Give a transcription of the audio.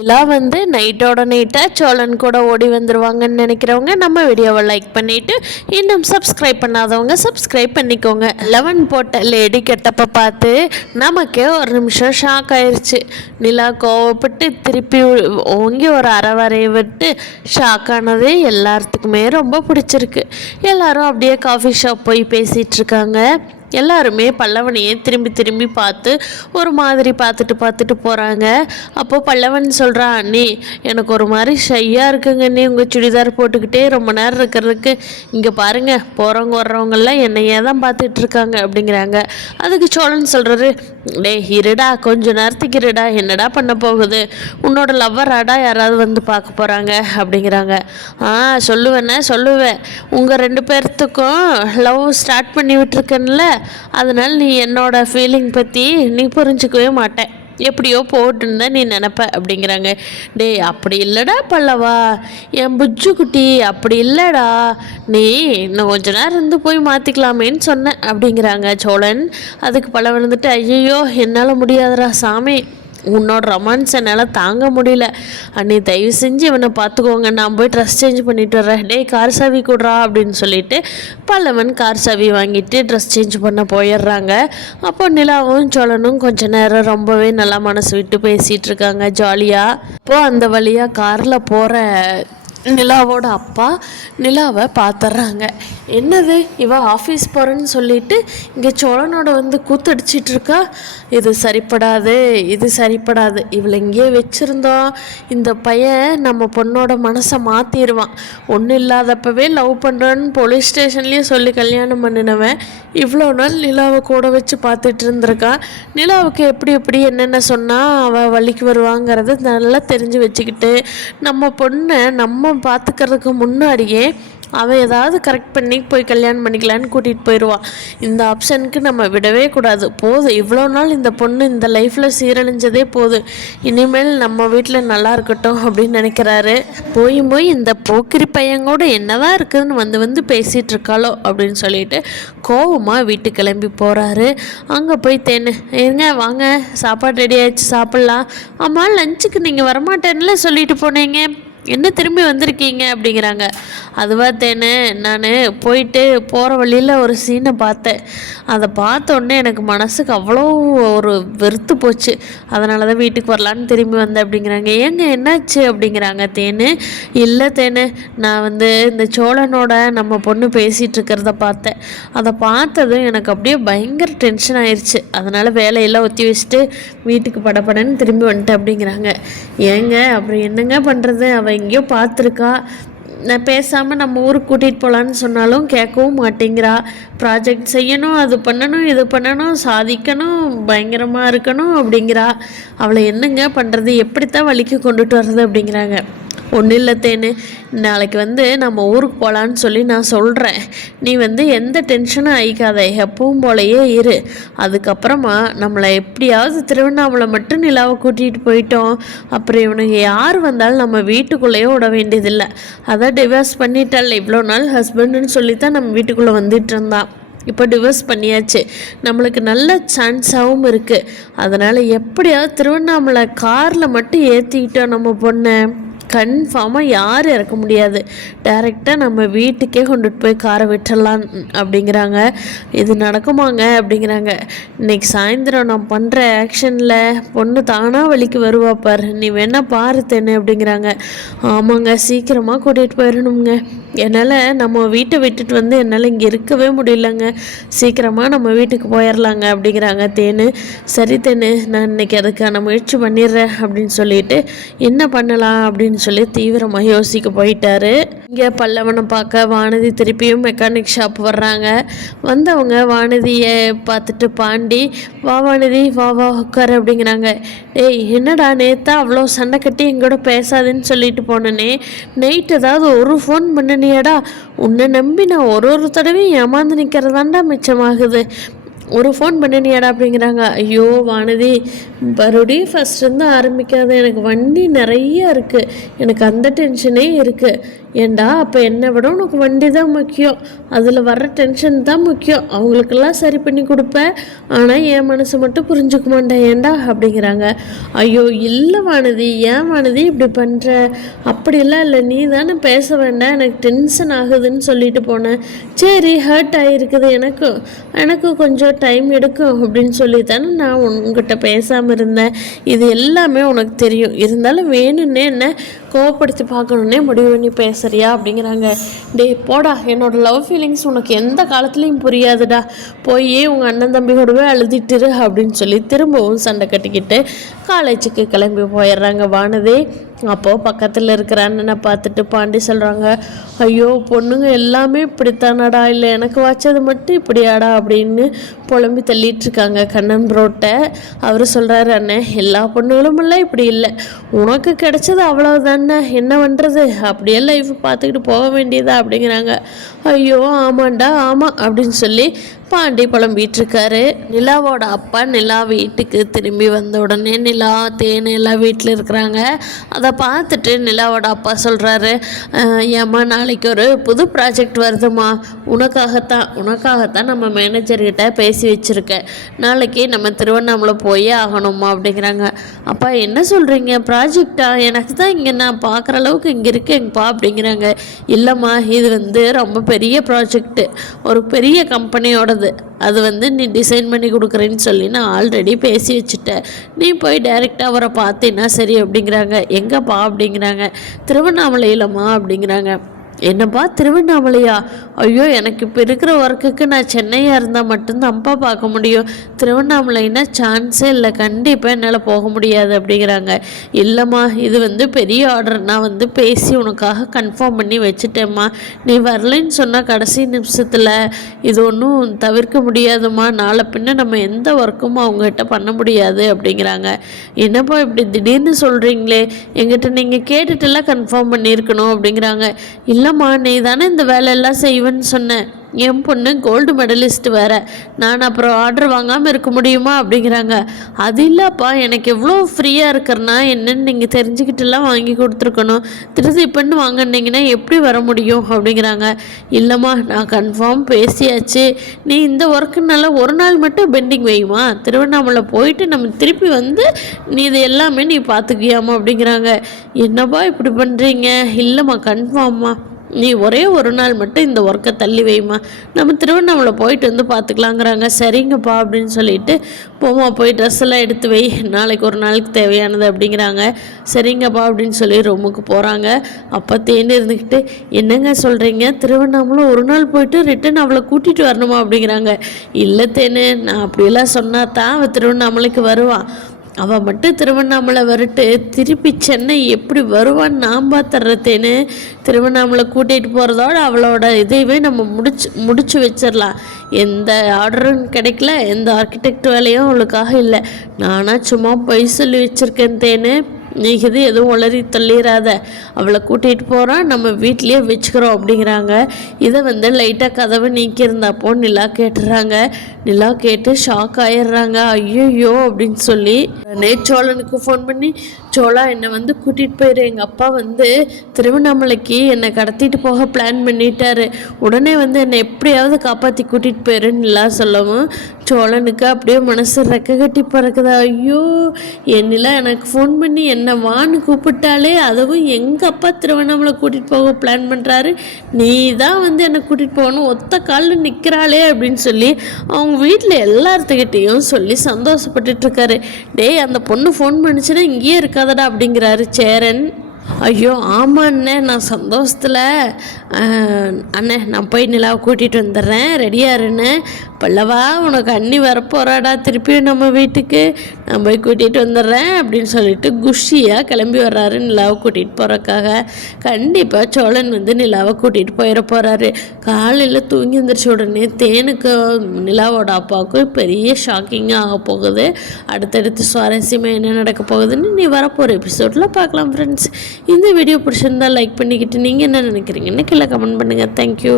எல்லாம் வந்து நைட்டோட நைட்டாக சோழன் கூட ஓடி வந்துடுவாங்கன்னு நினைக்கிறவங்க நம்ம வீடியோவை லைக் பண்ணிவிட்டு இன்னும் சப்ஸ்கிரைப் பண்ணாதவங்க சப்ஸ்கிரைப் பண்ணிக்கோங்க. 11 போட்ட லேடி கெட்டப்ப பார்த்து நமக்கே ஒரு நிமிஷம் ஷாக் ஆயிடுச்சு. நிலா கோவப்பட்டு திருப்பி ஓங்கி ஒரு அரைவரையை விட்டு ஷாக் ஆனது எல்லாத்துக்குமே ரொம்ப பிடிச்சிருக்கு. எல்லாரும் அப்படியே காஃபி ஷாப் போய் பேசிகிட்டு இருக்காங்க. எல்லாருமே பல்லவனையே திரும்பி திரும்பி பார்த்து ஒரு மாதிரி பார்த்துட்டு போகிறாங்க. அப்போது பல்லவன் சொல்கிறான், அண்ணி எனக்கு ஒரு மாதிரி ஷையாக இருக்குங்க அண்ணி, உங்கள் சுடிதார் போட்டுக்கிட்டே ரொம்ப நேரம் இருக்கிறதுக்கு. இங்கே பாருங்கள், போகிறவங்க வர்றவங்கெல்லாம் என்னையே தான் பார்த்துட்ருக்காங்க அப்படிங்கிறாங்க. அதுக்கு சோழன் சொல்கிறாரு, டே இருடா, கொஞ்ச நேரத்துக்கு இருடா, என்னடா பண்ண போகுது, உன்னோட லவ்வராடா யாராவது வந்து பார்க்க போகிறாங்க அப்படிங்கிறாங்க. சொல்லுவேன், உங்கள் 2 பேர்த்துக்கும் லவ் ஸ்டார்ட் பண்ணி விட்டுருக்கேன்ல, அதனால் நீ என்னோட ஃபீலிங் பற்றி நீ புரிஞ்சுக்கவே மாட்டேன், எப்படியோ போட்டுன்னு தான் நீ நினப்ப அப்படிங்கிறாங்க. டே அப்படி இல்லைடா பல்லவா, என் புஜ்ஜு குட்டி, அப்படி இல்லைடா, நீ இன்னும் கொஞ்ச நேரம் இருந்து போய் மாற்றிக்கலாமேன்னு சொன்னேன் அப்படிங்கிறாங்க சோழன். அதுக்கு பல்லவன் வந்துட்டு, ஐயோ என்னால் முடியாதுடா சாமி, உன்னோட ரொமான்ஸ் என்னால் தாங்க முடியல அண்ணி, தயவு செஞ்சு இவனை பார்த்துக்கோங்க, நான் போய் ட்ரெஸ் சேஞ்ச் பண்ணிட்டு வரேன், டே கார் சாவி கூடுறா அப்படின்னு சொல்லிட்டு பல்லவன் கார் சாவி வாங்கிட்டு ட்ரெஸ் சேஞ்ச் பண்ண போயிடுறாங்க. அப்போ நிலாவும் சோழனும் கொஞ்ச நேரம் ரொம்பவே நல்லா மனசு விட்டு பேசிகிட்டு இருக்காங்க ஜாலியாக. அப்போது அந்த வழியாக காரில் போகிற நிலாவோட அப்பா நிலாவை பார்த்துட்றாங்க. என்னது இவ ஆஃபீஸ் போகிறேன்னு சொல்லிட்டு இங்கே சோழனோட வந்து கூத்தடிச்சிட்ருக்கா, இது சரிப்படாது, இவளை இங்கேயே வச்சுருந்தோம், இந்த பையன் நம்ம பொண்ணோட மனசை மாற்றிடுவான், ஒன்றும் இல்லாதப்பவே லவ் பண்ணுறான்னு போலீஸ் ஸ்டேஷன்லேயே சொல்லி கல்யாணம் பண்ணினவன் இவ்வளோ நாள் நிலாவை கூட வச்சு பார்த்துட்டு இருந்திருக்கான். நிலாவுக்கு எப்படி என்னென்ன சொன்னால் அவள் வழிக்கு வருவாங்கிறத நல்லா தெரிஞ்சு வச்சுக்கிட்டு நம்ம பொண்ணை நம்ம பார்த்துக்கிறதுக்கு முன்னாடியே அவன் ஏதாவது கரெக்ட் பண்ணி போய் கல்யாணம் பண்ணிக்கலான்னு கூட்டிகிட்டு போயிடுவான். இந்த ஆப்ஷனுக்கு நம்ம விடவே கூடாது. போதும், இவ்வளோ நாள் இந்த பொண்ணு இந்த லைஃப்பில் சீரழிஞ்சதே போதும், இனிமேல் நம்ம வீட்டில் நல்லா இருக்கட்டும் அப்படின்னு நினைக்கிறாரு. போய் இந்த போக்கிரி பையங்கூட என்னதான் இருக்குதுன்னு வந்து பேசிகிட்டு இருக்காளோ அப்படின்னு சொல்லிட்டு கோவமாக வீட்டுக்கு கிளம்பி போகிறாரு. அங்கே போய் ஏங்க வாங்க, சாப்பாடு ரெடி ஆகிடுச்சு, சாப்பிட்லாம். ஆமாம், லஞ்சுக்கு நீங்கள் வரமாட்டேன்ல சொல்லிட்டு போனீங்க, என்ன திரும்பி வந்திருக்கீங்க அப்படிங்கிறாங்க. அதுவா நான் போயிட்டு போகிற வழியில் ஒரு சீனை பார்த்தேன், அதை பார்த்தோன்னே எனக்கு மனசுக்கு அவ்வளோ ஒரு வெறுத்து போச்சு, அதனால தான் வீட்டுக்கு வரலான்னு திரும்பி வந்தேன் அப்படிங்கிறாங்க. ஏங்க என்னாச்சு அப்படிங்கிறாங்க. இல்லை நான் இந்த சோழனோட நம்ம பொண்ணு பேசிகிட்டு இருக்கிறத பார்த்தேன், அதை பார்த்ததும் எனக்கு அப்படியே பயங்கர டென்ஷன் ஆயிடுச்சு, அதனால் வேலையெல்லாம் ஒத்தி வச்சுட்டு வீட்டுக்கு படப்படன்னு திரும்பி வந்துட்டேன் அப்படிங்கிறாங்க. ஏங்க அப்புறம் என்னங்க பண்ணுறது, அவள் எங்கேயோ பார்த்துருக்கா, நான் பேசாமல் நம்ம ஊருக்கு கூட்டிகிட்டு போகலான்னு சொன்னாலும் கேட்கவும் மாட்டேங்கிறா, ப்ராஜெக்ட் செய்யணும், அது பண்ணணும், இது பண்ணணும், சாதிக்கணும், பயங்கரமாக இருக்கணும் அப்படிங்கிறா, அவளை என்னங்க பண்ணுறது, எப்படித்தான் வழிக்கு கொண்டுட்டு வர்றது அப்படிங்கிறாங்க. ஒன்றும் இல்லை நாளைக்கு நம்ம ஊருக்கு போகலான்னு சொல்லி நான் சொல்கிறேன், நீ எந்த டென்ஷனும் ஆகிக்காத, எப்பவும் போலையே இரு, அதுக்கப்புறமா நம்மளை எப்படியாவது திருவண்ணாமலை மட்டும் நிலாவை கூட்டிகிட்டு போயிட்டோம், அப்புறம் இவனுங்க யார் வந்தாலும் நம்ம வீட்டுக்குள்ளேயே விட வேண்டியதில்லை, அதான் டிவோர்ஸ் பண்ணிட்டால, இவ்வளோ நாள் ஹஸ்பண்டுன்னு சொல்லி தான் நம்ம வீட்டுக்குள்ளே வந்துட்டு இருந்தான், இப்போ டிவோர்ஸ் பண்ணியாச்சு, நம்மளுக்கு நல்ல சான்ஸாகவும் இருக்குது, அதனால் எப்படியாவது திருவண்ணாமலை காரில் மட்டும் ஏற்றிக்கிட்டோம் நம்ம பொண்ணை, கன்ஃபார்மாக யாரும் இறக்க முடியாது, டைரெக்டாக நம்ம வீட்டுக்கே கொண்டுட்டு போய் காரை விட்டுடலாம் அப்படிங்கிறாங்க. இது நடக்குமாங்க அப்படிங்கிறாங்க. இன்றைக்கி சாயந்தரம் நான் பண்ணுற ஆக்ஷனில் பொண்ணு தானாக வழிக்கு வருவா பாரு, நீ வேணா பாரு அப்படிங்கிறாங்க. ஆமாங்க, சீக்கிரமாக கூட்டிகிட்டு போயிடணுங்க, என்னால் நம்ம வீட்டை விட்டுட்டு என்னால் இங்கே இருக்கவே முடியலங்க, சீக்கிரமாக நம்ம வீட்டுக்கு போயிடலாங்க அப்படிங்கிறாங்க. சரி நான் இன்றைக்கி அதுக்கான முயற்சி பண்ணிடுறேன் அப்படின்னு சொல்லிட்டு என்ன பண்ணலாம் அப்படின்னு சொல்லி தீவிரமாக யோசிக்க போயிட்டாரு. இங்கே பல்லவனை பார்க்க வானதி திருப்பியும் மெக்கானிக் ஷாப் வர்றாங்க. வந்தவங்க வானதியை பார்த்துட்டு, பாண்டி வா வானதி வா உட்காரு அப்படிங்கிறாங்க. ஏய் என்னடா, நேத்தா அவ்வளோ சண்டை கட்டி எங்கூட பேசாதுன்னு சொல்லிட்டு போனேனே, நைட் ஏதாவது ஒரு ஃபோன் பண்ணினியாடா, உன்னை நம்பி நான் ஒரு தடவையும் ஏமாந்து நிற்கிறதாண்டா மிச்சமாகுது, ஒரு ஃபோன் பண்ணினியாடா அப்படிங்கிறாங்க. ஐயோ வானதி, மறுபடியும் ஃபஸ்ட்லேருந்து ஆரம்பிக்காத, எனக்கு வண்டி நிறைய இருக்குது, எனக்கு அந்த டென்ஷனே இருக்குது. ஏண்டா அப்போ என்னை விட உனக்கு வண்டி தான் முக்கியம், அதில் வர்ற டென்ஷன் தான் முக்கியம், அவங்களுக்கெல்லாம் சரி பண்ணி கொடுப்பேன், ஆனால் என் மனசு மட்டும் புரிஞ்சுக்க மாட்டேன் ஏண்டா அப்படிங்கிறாங்க. ஐயோ இல்லை வானதி, ஏன் வானதி இப்படி பண்ணுற? அப்படிலாம் இல்லை, நீ தானே பேச வேண்டாம், எனக்கு டென்ஷன் ஆகுதுன்னு சொல்லிட்டு போனேன். சரி ஹர்ட் ஆகிருக்குது, எனக்கும் கொஞ்சம் டைம் எடுக்கும் அப்படின்னு சொல்லி தானே நான் உங்ககிட்ட பேசாமல் இருந்தேன். இது எல்லாமே உனக்கு தெரியும், இருந்தாலும் வேணும்னே என்ன கோவப்படுத்தி பார்க்கணுன்னே முடிவு பண்ணி பேசுறியா அப்படிங்கிறாங்க. டே போடா, என்னோட லவ் ஃபீலிங்ஸ் உனக்கு எந்த காலத்துலேயும் புரியாதுடா, போய் உங்கள் அண்ணன் தம்பி கூடவே அழுதிட்டுரு அப்படின்னு சொல்லி திரும்பவும் சண்டை கட்டிக்கிட்டு காலேஜுக்கு கிளம்பி போயிடுறாங்க வானதி. அப்போது பக்கத்தில் இருக்கிற அண்ணனை பார்த்துட்டு பாண்டி சொல்கிறாங்க, ஐயோ பொண்ணுங்க எல்லாமே இப்படித்தானடா, இல்லை எனக்கு வச்சது மட்டும் இப்படியாடா அப்படின்னு புலம்பி தள்ளிட்டுருக்காங்க கண்ணன் ப்ரோட்ட. அவர் சொல்கிறாரு, அண்ணே எல்லா பொண்ணுகளும் எல்லாம் இப்படி இல்லை, உனக்கு கிடைச்சது அவ்வளோதானே, என்ன பண்ணுறது, அப்படியே லைஃப் பார்த்துக்கிட்டு போக வேண்டியதா அப்படிங்கிறாங்க. ஐயோ ஆமாண்டா ஆமாம் அப்படின்னு சொல்லி பாண்டி புலம்பிகிட்ருக்காரு. நிலாவோட அப்பா நிலா வீட்டுக்கு திரும்பி வந்த உடனே நிலா தேனு எல்லாம் வீட்டில் இருக்கிறாங்க. அதை பார்த்துட்டு நிலாவோட அப்பா சொல்கிறாரு, ஏம்மா நாளைக்கு ஒரு புது ப்ராஜெக்ட் வருதுமா, உனக்காகத்தான் நம்ம மேனேஜர்கிட்ட பேசி வச்சுருக்கேன், நாளைக்கு நம்ம திருவண்ணாமலை போயே ஆகணுமா அப்படிங்கிறாங்க. அப்பா என்ன சொல்கிறீங்க, ப்ராஜெக்டா? எனக்கு தான் இங்கே நான் பார்க்குற அளவுக்கு இங்கே இருக்கேங்கப்பா அப்படிங்கிறாங்க. இல்லைம்மா, இது ரொம்ப பெரிய ப்ராஜெக்ட்டு, ஒரு பெரிய கம்பெனியோட அது நீ டிசைன் பண்ணி கொடுக்குறேன்னு சொல்லி நான் ஆல்ரெடி பேசி வச்சுட்டேன், நீ போய் டைரெக்டாக அவரை பார்த்தீங்கன்னா சரி அப்படிங்கிறாங்க. எங்கப்பா அப்படிங்கிறாங்க. திருவண்ணாமலையிலம்மா அப்படிங்கிறாங்க. என்னப்பா திருவண்ணாமலையா? ஐயோ எனக்கு இப்போ இருக்கிற ஒர்க்குக்கு நான் சென்னையாக இருந்தால் மட்டும்தான்ப்பா பார்க்க முடியும், திருவண்ணாமலைன்னா சான்ஸே இல்லை, கண்டிப்பாக என்னால் போக முடியாது அப்படிங்கிறாங்க. இல்லைம்மா, இது பெரிய ஆர்டர், நான் பேசி உனக்காக கன்ஃபார்ம் பண்ணி வச்சுட்டேம்மா, நீ வரலைன்னு சொன்னால் கடைசி நிமிஷத்தில் இது ஒன்றும் தவிர்க்க முடியாதும்மா, நாளை பின்ன நம்ம எந்த ஒர்க்கும் அவங்ககிட்ட பண்ண முடியாது அப்படிங்கிறாங்க. என்னப்பா இப்படி திடீர்னு சொல்கிறீங்களே, எங்கிட்ட நீங்கள் கேட்டுட்டுலாம் கன்ஃபார்ம் பண்ணியிருக்கணும் அப்படிங்கிறாங்க. இல்லைம்மா, நீ தானே இந்த வேலையெல்லாம் செய்வேன்னு சொன்னேன், என் பொண்ணு கோல்டு மெடலிஸ்ட் வேறு, நான் அப்புறம் ஆர்டர் வாங்காமல் இருக்க முடியுமா அப்படிங்கிறாங்க. அது இல்லைப்பா, எனக்கு எவ்வளோ ஃப்ரீயாக இருக்கிறனா என்னன்னு நீங்கள் தெரிஞ்சுக்கிட்டுலாம் வாங்கி கொடுத்துருக்கணும், திருப்பி பண்ணு வாங்கினீங்கன்னா எப்படி வர முடியும் அப்படிங்கிறாங்க. இல்லைம்மா, நான் கன்ஃபார்ம் பேசியாச்சு, நீ இந்த ஒர்க்குனால ஒரு நாள் மட்டும் பெண்டிங் வையுமா, திருவண்ணாமலை போயிட்டு நம்ம திருப்பி நீ இது எல்லாமே நீ பார்த்துக்கியாமா அப்படிங்கிறாங்க. என்னப்பா இப்படி பண்ணுறீங்க? இல்லைம்மா கன்ஃபார்ம்மா, நீ ஒரே ஒரு நாள் மட்டும் இந்த ஒர்க்கை தள்ளி வைமா, நம்ம திருவண்ணாமலை போயிட்டு பார்த்துக்கலாங்கிறாங்க. சரிங்கப்பா அப்படின்னு சொல்லிட்டு போமா, போய் ட்ரெஸ் எல்லாம் எடுத்து வை, நாளைக்கு ஒரு நாளைக்கு தேவையானது அப்படிங்கிறாங்க. சரிங்கப்பா அப்படின்னு சொல்லி ரூமுக்கு போகிறாங்க. அப்போ தேன்னு இருந்துக்கிட்டு, என்னங்க சொல்கிறீங்க, திருவண்ணாமலை ஒரு நாள் போயிட்டு ரிட்டன் அவளை கூட்டிகிட்டு வரணுமா அப்படிங்கிறாங்க. இல்லை தேனு, நான் அப்படியெல்லாம் சொன்னா தான் அவள் திருவண்ணாமலைக்கு வருவான், அவள் மட்டும் திருவண்ணாமலை வரட்டு, திருப்பி சென்னை எப்படி வருவான்னு நான் பார்த்துட்றதேன்னு, திருவண்ணாமலை கூட்டிகிட்டு போகிறதோட அவளோட இதையவே நம்ம முடிச்சு வச்சிடலாம், எந்த ஆர்டரும் கிடைக்கல, எந்த ஆர்கிடெக்ட் வேலையும் அவளுக்காக இல்லை, நானாக சும்மா பொய் சொல்லி வச்சுருக்கேன் தேனு, நீ இது எதுவும் உளறி தள்ளிடாத, அவளை கூட்டிகிட்டு போகிறான், நம்ம வீட்லேயே வச்சுக்கிறோம் அப்படிங்கிறாங்க. இதை லைட்டாக கதவை நீக்கியிருந்தாப்போ நிலா கேட்டுறாங்க. நிலா கேட்டு ஷாக் ஆயிடுறாங்க. ஐயோ அப்படின்னு சொல்லி சோழனுக்கு ஃபோன் பண்ணி, சோழா என்னை கூட்டிகிட்டு போயிரு, எங்கள் அப்பா திருவண்ணாமலைக்கு என்னை கடத்திட்டு போக பிளான் பண்ணிட்டாரு, உடனே என்னை எப்படியாவது காப்பாற்றி கூட்டிகிட்டு போயிருன்னு நிலா சொல்லவும் சோழனுக்கு அப்படியே மனசு ரெக்க கட்டி பறக்குதா. ஐயோ என் நிலா எனக்கு ஃபோன் பண்ணி என்னை வான்னு கூப்பிட்டாலே, அதுவும் எங்கள் அப்பா திருவண்ணாமலை கூட்டிகிட்டு போக பிளான் பண்ணுறாரு, நீ தான் என்னை கூட்டிகிட்டு போகணும், ஒத்த காலில் நிற்கிறாளே அப்படின்னு சொல்லி அவங்க வீட்டில் எல்லாத்துக்கிட்டேயும் சொல்லி சந்தோஷப்பட்டுட்ருக்காரு. டேய் அந்த பொண்ணு ஃபோன் பண்ணிச்சுன்னா இங்கேயே இருக்காதடா அப்படிங்கிறாரு சேரன். ஐயோ ஆமாம் அண்ணே, நான் சந்தோஷத்தில் அண்ணே நான் போய் நிலாவை கூட்டிகிட்டு வந்துடுறேன், ரெடியாருன்னு. பல்லவா உனக்கு அண்ணி வரப்போறாடா திருப்பியும் நம்ம வீட்டுக்கு, நான் போய் கூட்டிகிட்டு வந்துடுறேன் அப்படின்னு சொல்லிட்டு குஷியாக கிளம்பி வர்றாரு நிலாவை கூட்டிகிட்டு போகிறக்காக. கண்டிப்பாக சோழன் நிலாவை கூட்டிகிட்டு போயிட போகிறாரு. காலையில் தூங்கி எழுந்திரிச்ச உடனே தேனுக்கு நிலாவோட அப்பாவுக்கும் பெரிய ஷாக்கிங்காக ஆக போகுது. அடுத்தடுத்து சுவாரஸ்யமாக என்ன நடக்க போகுதுன்னு நீ வரப்போகிற எபிசோடில் பார்க்கலாம் ஃப்ரெண்ட்ஸ். இந்த வீடியோ பிடிச்சிருந்தால் லைக் பண்ணிக்கிட்டு நீங்கள் என்ன நினைக்கிறீங்கன்னு கீழே கமெண்ட் பண்ணுங்கள். தேங்க்யூ.